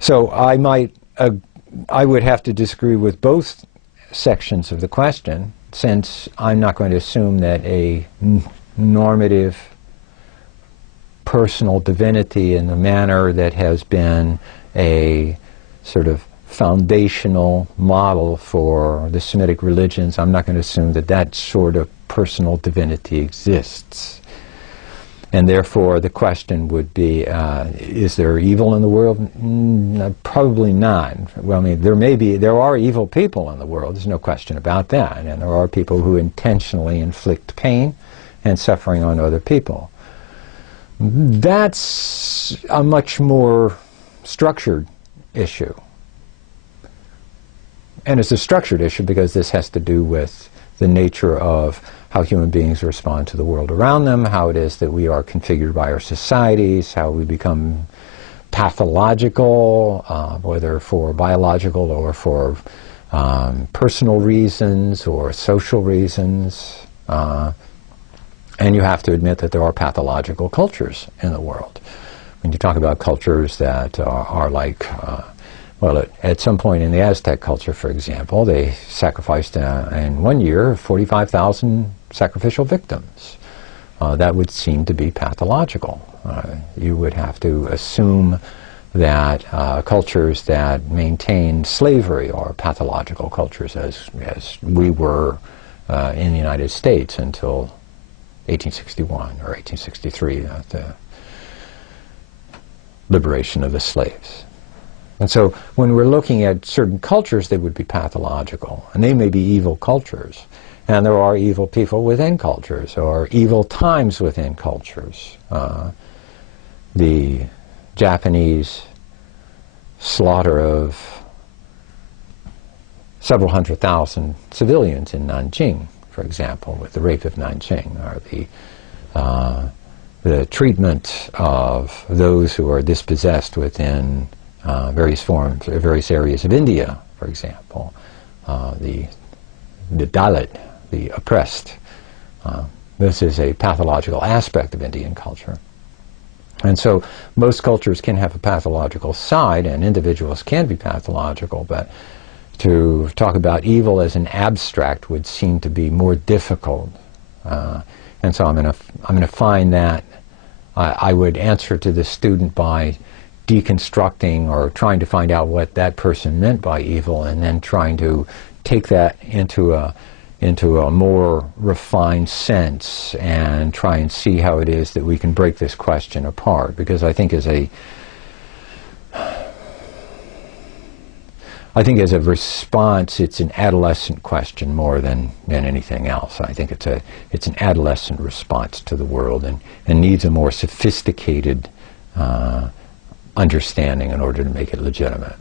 So I would have to disagree with both sections of the question, since I'm not going to assume that a normative personal divinity in the manner that has been a sort of foundational model for the Semitic religions, I'm not going to assume that that sort of personal divinity exists. And therefore the question would be, is there evil in the world? Probably not. Well, I mean, there are evil people in the world, there's no question about that, and there are people who intentionally inflict pain and suffering on other people. That's a much more structured issue. And it's a structured issue because this has to do with the nature of how human beings respond to the world around them, how it is that we are configured by our societies, how we become pathological, whether for biological or for personal reasons or social reasons. And you have to admit that there are pathological cultures in the world. When you talk about cultures that are like, well, at some point in the Aztec culture, for example, they sacrificed in 1 year 45,000 sacrificial victims. That would seem to be pathological. You would have to assume that cultures that maintain slavery are pathological cultures, as we were in the United States until 1861 or 1863, the liberation of the slaves. And so when we're looking at certain cultures, they would be pathological, and they may be evil cultures. And there are evil people within cultures, or evil times within cultures. The Japanese slaughter of several 100,000 civilians in Nanjing, for example, with the rape of Nanjing, or the treatment of those who are dispossessed within various areas of India, for example, the Dalit, the oppressed. This is a pathological aspect of Indian culture. And so most cultures can have a pathological side, and individuals can be pathological, but to talk about evil as an abstract would seem to be more difficult. And so I'm going to find that I would answer to the student by deconstructing or trying to find out what that person meant by evil, and then trying to take that into a more refined sense and try and see how it is that we can break this question apart. Because I think as a response, it's an adolescent question more than anything else. I think it's an adolescent response to the world, and needs a more sophisticated understanding in order to make it legitimate.